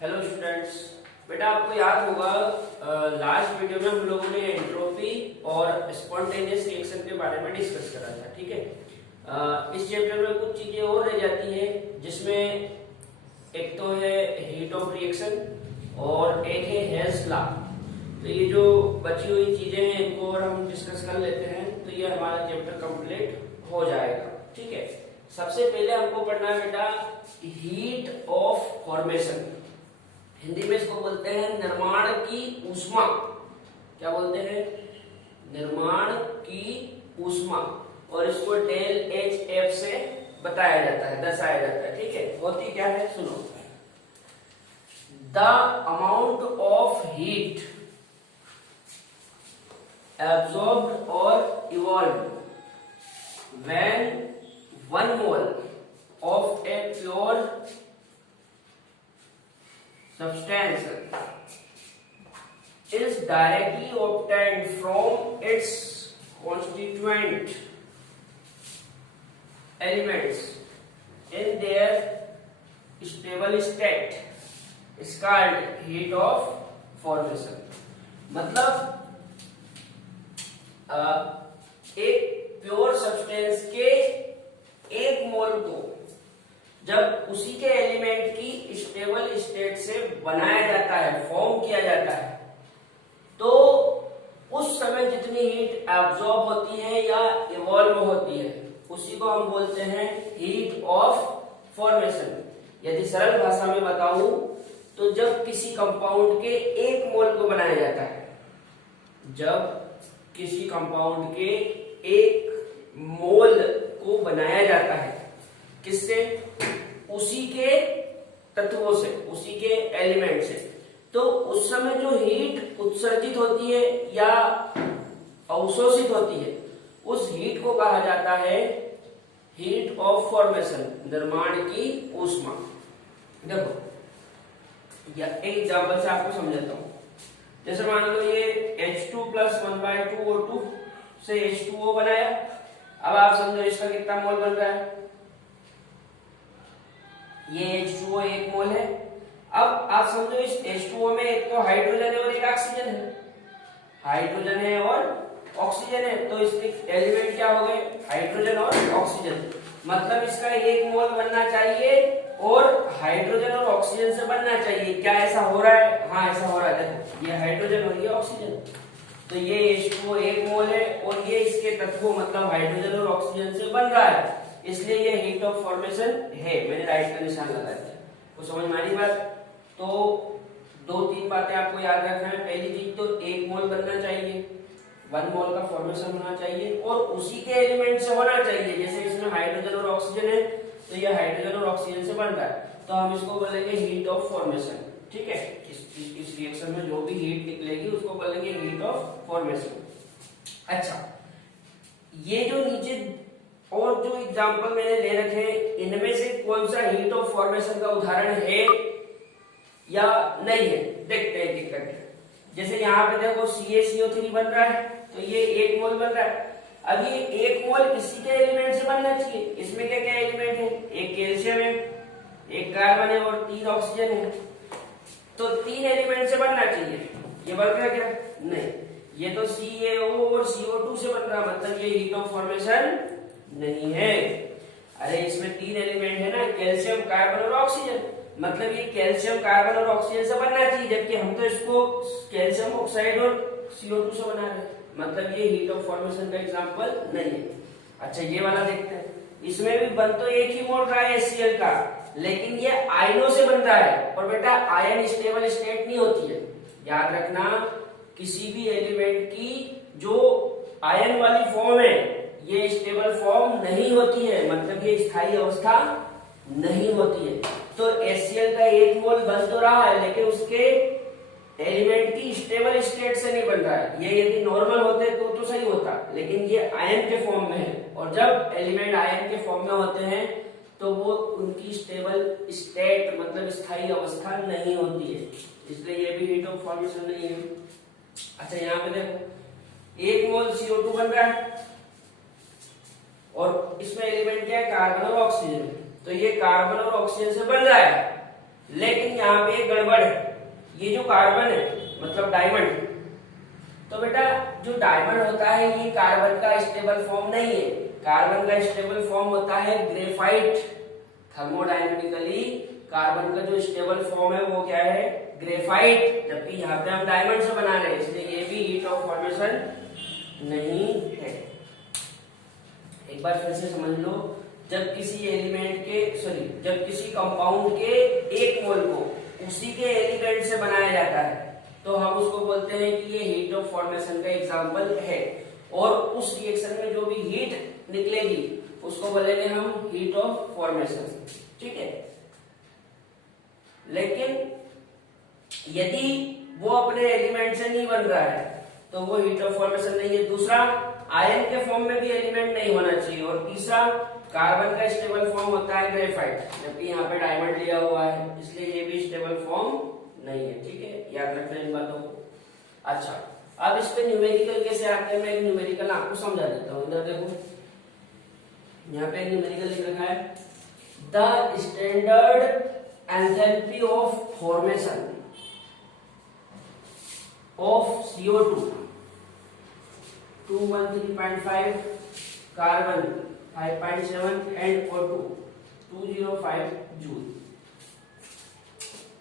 Hello students. बेटा आपको याद होगा लास्ट वीडियो में हम लोगों ने एंट्रोपी और स्पॉन्टेनियस रिएक्शन के बारे में डिस्कस करा था। ठीक है, इस चैप्टर में कुछ चीजें और रह जाती हैं, जिसमें एक तो है हीट ऑफ रिएक्शन और एक है हेल्स लॉ। तो ये जो बची हुई चीजें हैं इनको और हम डिस्कस कर लेते हैं, तो ये हमारा चैप्टर कंप्लीट हो जाएगा। ठीक है, सबसे पहले हमको पढ़ना है बेटा हीट ऑफ फॉर्मेशन। हिंदी में इसको बोलते हैं निर्माण की ऊष्मा। क्या बोलते हैं? निर्माण की ऊष्मा। और इसको डेल एच एफ से बताया जाता है, दर्शाया जाता है। ठीक है, होती क्या है सुनो। The amount of heat absorbed और evolved when 1 mole of a pure substance is directly obtained from its constituent elements in their stable state is called heat of formation। मतलब एक प्योर सब्सटेंस के एक मोल को जब उसी के एलिमेंट की स्टेबल स्टेट से बनाया जाता है, फॉर्म किया जाता है, तो उस समय जितनी हीट एब्जॉर्ब होती है या इवॉल्व होती है उसी को हम बोलते हैं हीट ऑफ फॉर्मेशन। यदि सरल भाषा में बताऊं तो जब किसी कंपाउंड के एक मोल को बनाया जाता है, जब किसी कंपाउंड के एक मोल को बनाया जाता है, किससे? उसी के तत्वों से, उसी के एलिमेंट से, तो उस समय जो हीट उत्सर्जित होती है या अवशोषित होती है उस हीट को कहा जाता है हीट ऑफ फॉर्मेशन, निर्माण की ऊष्मा। देखो या एक एग्जांपल से आपको समझाता हूं। जैसे मान लो ये H2 + 1/2 O2 से H2O बनाया। अब आप समझो इसका कितना मोल बन रहा है। ये H2O 1 मोल है। अब आप समझो इस H2O में एक तो हाइड्रोजन है और एक ऑक्सीजन है। हाइड्रोजन है और ऑक्सीजन है, तो इसके एलिमेंट क्या हो गए? हाइड्रोजन और ऑक्सीजन। मतलब इसका 1 मोल बनना चाहिए और हाइड्रोजन और ऑक्सीजन से बनना चाहिए। क्या ऐसा हो रहा है? हाँ, ऐसा हो रहा है। देखो ये हाइड्रोजन और ये ऑक्सीजन, तो ये H2O 1 मोल है और ये इसके तत्वों मतलब हाइड्रोजन और ऑक्सीजन से बन रहा है, इसलिए ये हीट ऑफ फॉर्मेशन है। मैंने राइट का निशान लगा दिया। तो समझ में आई बात? तो 2-3 बातें आपको याद रखना है। पहली चीज तो 1 मोल बनना चाहिए, 1 मोल का फॉर्मेशन होना चाहिए और उसी के एलिमेंट से होना चाहिए। जैसे इसमें हाइड्रोजन और ऑक्सीजन है तो ये हाइड्रोजन और ऑक्सीजन से बन रहा है, तो हम इसको बोलेंगे हीट ऑफ फॉर्मेशन। ठीक है, इस रिएक्शन में जो भी हीट निकलेगी उसको बोलेंगे हीट ऑफ फॉर्मेशन। अच्छा, ये जो नीचे और जो एग्जांपल मैंने ले रखे हैं इनमें से कौन सा हीट ऑफ फॉर्मेशन का उदाहरण है या नहीं है, देखते हैं एक करके। जैसे यहाँ पे देखो CaCO3 बन रहा है, तो ये 1 मोल बन रहा है। अब ये 1 मोल इसी के एलिमेंट से बनना चाहिए। इसमें क्या क्या एलिमेंट है? एक कैल्शियम है, एक कार्बन है और 3 ऑक्सीजन है, तो 3 एलिमेंट से बनना चाहिए। ये बन रहा क्या? नहीं, ये तो CaO और CO2 से बन रहा, मतलब ये हीट ऑफ फॉर्मेशन नहीं है। अरे इसमें 3 एलिमेंट है ना, कैल्शियम, कार्बन और ऑक्सीजन, मतलब ये कैल्शियम, कार्बन और ऑक्सीजन से बनना चाहिए, जबकि हम तो इसको कैल्शियम ऑक्साइड और CO2 से बना रहे हैं, मतलब ये हीट ऑफ फॉर्मेशन का एग्जांपल नहीं है। अच्छा, ये वाला देखते हैं। इसमें भी बन तो एक ही मोल रहा है HCl का, लेकिन ये आयनों से बन रहा है। और बेटा आयन स्टेबल स्टेट नहीं होती है, याद रखना। किसी भी एलिमेंट की जो आयन वाली फॉर्म है ये स्टेबल फॉर्म नहीं होती है, मतलब ये स्थायी अवस्था नहीं होती है। तो HCl का 1 मोल बन तो रहा है लेकिन उसके एलिमेंट की स्टेबल स्टेट से नहीं बन रहा है। ये यदि नॉर्मल होते तो सही होता, लेकिन ये आयन के फॉर्म में है, और जब एलिमेंट आयन के फॉर्म में होते हैं तो वो उनकी स्टेबल स्टेट मतलब स्थायी अवस्था नहीं होती है, इसलिए ये भी हीट ऑफ फॉर्मेशन नहीं है। अच्छा, यहाँ पे देखो 1 मोल CO2 बन रहा है और इसमें एलिमेंट क्या है? कार्बन और ऑक्सीजन। तो ये कार्बन और ऑक्सीजन से बन रहा है, लेकिन यहाँ पे एक गड़बड़ है, ये जो कार्बन है मतलब डायमंड, तो बेटा जो डायमंड होता है ये कार्बन का स्टेबल फॉर्म नहीं है, कार्बन का स्टेबल फॉर्म होता है ग्रेफाइट। थर्मोडायनेमिकली कार्बन का जो स्टेबल फॉर्म है वो क्या है, ग्रेफाइट, जबकि यहाँ पे हम डायमंड से बना रहे हैं, इसलिए ये भी हीट ऑफ फॉर्मेशन नहीं है। एक बार फिर से समझ लो, जब किसी एलिमेंट के जब किसी कंपाउंड के एक मोल को उसी के एलिमेंट से बनाया जाता है तो हम उसको बोलते हैं कि ये हीट ऑफ फॉर्मेशन का एग्जांपल है, और उस रिएक्शन में जो भी हीट निकलेगी उसको बोलेंगे हम हीट ऑफ फॉर्मेशन, ठीक है। लेकिन यदि वो अपने एलिमेंट से नहीं बन रहा है तो वो हीट ऑफ फॉर्मेशन नहीं है। दूसरा, आयन के फॉर्म में भी एलिमेंट नहीं होना चाहिए, और तीसरा, कार्बन का स्टेबल फॉर्म होता है ग्रेफाइट, जबकि यहाँ पे डायमंड लिया हुआ है, इसलिए ये भी स्टेबल फॉर्म नहीं है, ठीक है, याद रखना इन बातों को। अच्छा, अब इस पे न्यूमेरिकल कैसे आते हैं, मैं एक न्यूमेरिकल आपको समझा देता हूँ। इधर देखो, यहाँ पे न्यूमेरिकल लिख रखा है, the standard enthalpy of formation of CO2 213.5, carbon 5.7 and O2 205 joule.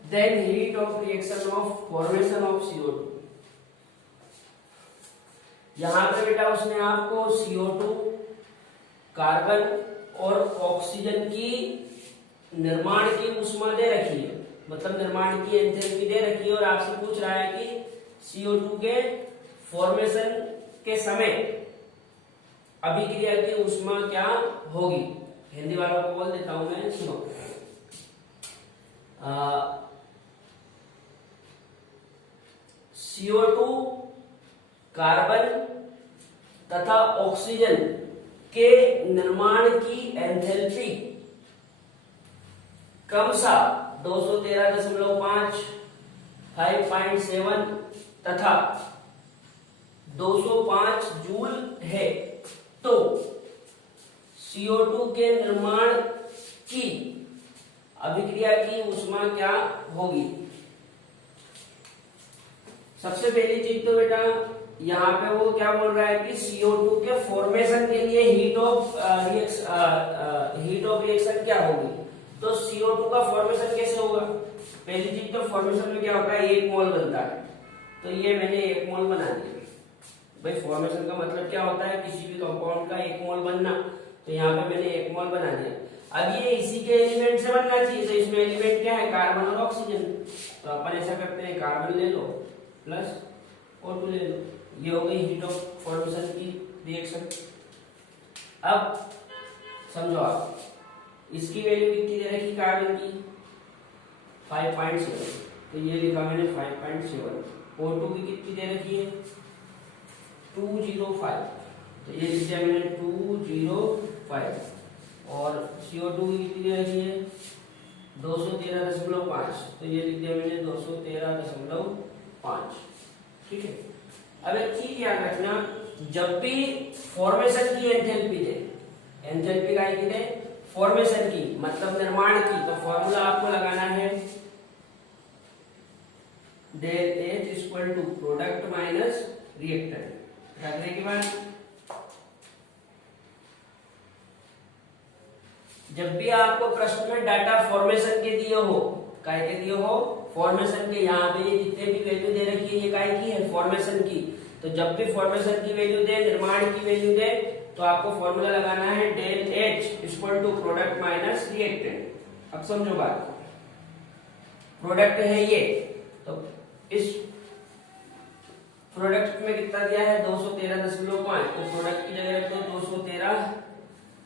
Then heat of reaction of formation of CO2. यहां पे बेटा उसने आपको CO2, कार्बन और ऑक्सीजन की निर्माण की उष्मा दे रखी है, मतलब निर्माण की एंथैल्पी दे रखी है, और आपसे पूछ रहा है कि CO2 के फॉर्मेशन के समय अभिक्रिया की उष्मा क्या होगी। हिंदी वालों को बोल देता हूं मैं, सुनो। CO2, कार्बन तथा ऑक्सीजन के निर्माण की एंथैल्पी क्रमशः 213.5, 5.7 तथा 205 जूल है, तो CO2 के निर्माण की अभिक्रिया की उष्मा क्या होगी। सबसे पहली चीज तो बेटा यहाँ पे वो क्या बोल रहा है कि CO2 के फॉर्मेशन के लिए हीट ऑफ रिएक्शन क्या होगी। तो CO2 का फॉर्मेशन कैसे होगा, पहली चीज तो फॉर्मेशन में क्या होता है, एक मोल बनता है, तो ये मैंने एक मोल बना दिया। भाई फॉर्मेशन का मतलब क्या होता है, किसी भी कंपाउंड का एक मोल बनना, तो यहाँ पे मैंने एक मोल बना दिया। अब ये इसी के एलिमेंट से बनना चाहिए, तो इसमें एलिमेंट क्या है, कार्बन और ऑक्सीजन, तो अपन ऐसा करते हैं, कार्बन ले लो प्लस O2 ले लो, ये हो गई हीट ऑफ फॉर्मेशन की रिएक्शन। अब समझो आप, इसकी वैल्यू कितनी दे रखी कार्बन की 5.7, तो ये लिखा मैंने 5.7। O2 की कितनी दे रखी है 205, तो ये लिख दिया मैंने 205, और CO2 की कितनी दे रखी है 213.5, तो ये लिख दिया मैंने 213.5, ठीक है। अब एक चीज याद रखना, जब भी फॉर्मेशन की एंथैल्पी दे, एंथैल्पी का की दे फॉर्मेशन की मतलब निर्माण की, तो फॉर्मूला आपको लगाना है del H equal to product minus reactant. रखने के बाद जब भी आपको प्रश्न में डाटा फॉर्मेशन के दिए हो, काय के दिए हो, फॉर्मेशन के, यहाँ पे ये जितने भी वैल्यू दे रखी है ये काय की है, फॉर्मेशन की, तो जब भी फॉर्मेशन की वैल्यू दे, निर्माण की वैल्यू दे, तो आपको फॉर्मूला लगाना है del H equal to product minus reactant. अब समझो बात, प्रोडक्ट है ये, तो इस प्रोडक्ट में कितना दिया है 213.5, तो प्रोडक्ट की जगह रख दो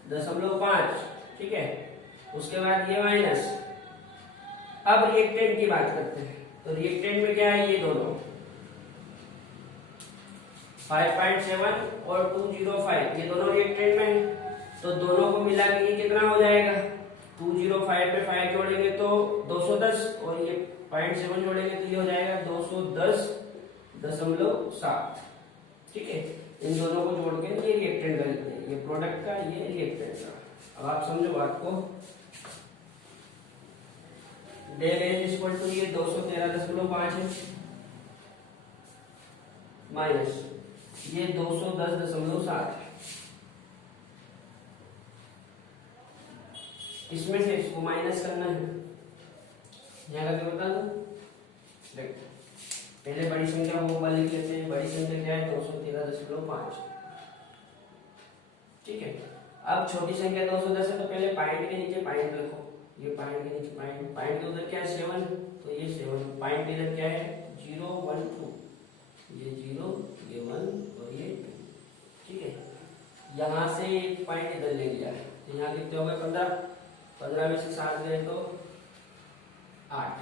213.5, ठीक है। उसके बाद ये माइनस। अब रिएक्टेंट की बात करते हैं, तो रिएक्टेंट में क्या है, ये दोनों 5.7 और 205, ये दोनों रिएक्टेंट में है, तो दोनों को मिला के ये कितना हो जाएगा, 205 में 5 जोड़ेंगे तो 210, और ये 0.7 जोड़ेंगे तो ये हो जाएगा 210.7, ठीक है। इन दोनों को जोड़ के ये रिएक्टेंट का लिखते हैं, ये प्रोडक्ट का, ये रिएक्टेंट का। अब आप समझो बात को, डेल एच इक्वल टू ये 213.5 है माइनस ये 210.7 है। इसमें से इसको माइनस करना है, यहाँ का क्या बता दो। देख पहले बड़ी संख्या को ऊपर लिख लेते हैं, बड़ी संख्या क्या है 213.5, ठीक है। अब छोटी संख्या 210 है तो पहले पॉइंट के नीचे पॉइंट रखो, ये पॉइंट के नीचे पॉइंट, पॉइंट के उधर क्या है 7, तो ये 7, पॉइंट इधर क्या है 0 1 2, ये 0 ये 1 और ये 2, ठीक है। यहाँ से एक पॉइंट इधर ले लिया है तो यहाँ कितने हो गए 15, 15 में से 7 गए तो 8,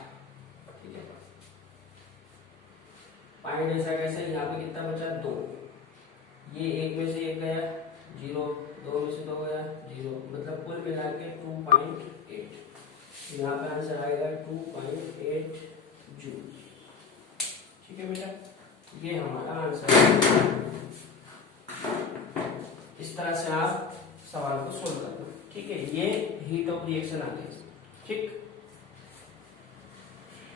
ठीक है। पॉइंट ऐसा कैसे, यहाँ पे कितना बचा 2, ये एक में से एक गया 0, 2 में से 2 गया 0, मतलब कुल मिला के 2.8, यहाँ पे आंसर आएगा 2.8 जूल, ठीक है बेटा, ये हमारा आंसर है। इस तरह से आप सवाल को सोल्व कर दो, ठीक है। ये हीट ऑफ रिएक्शन आ गई, ठीक।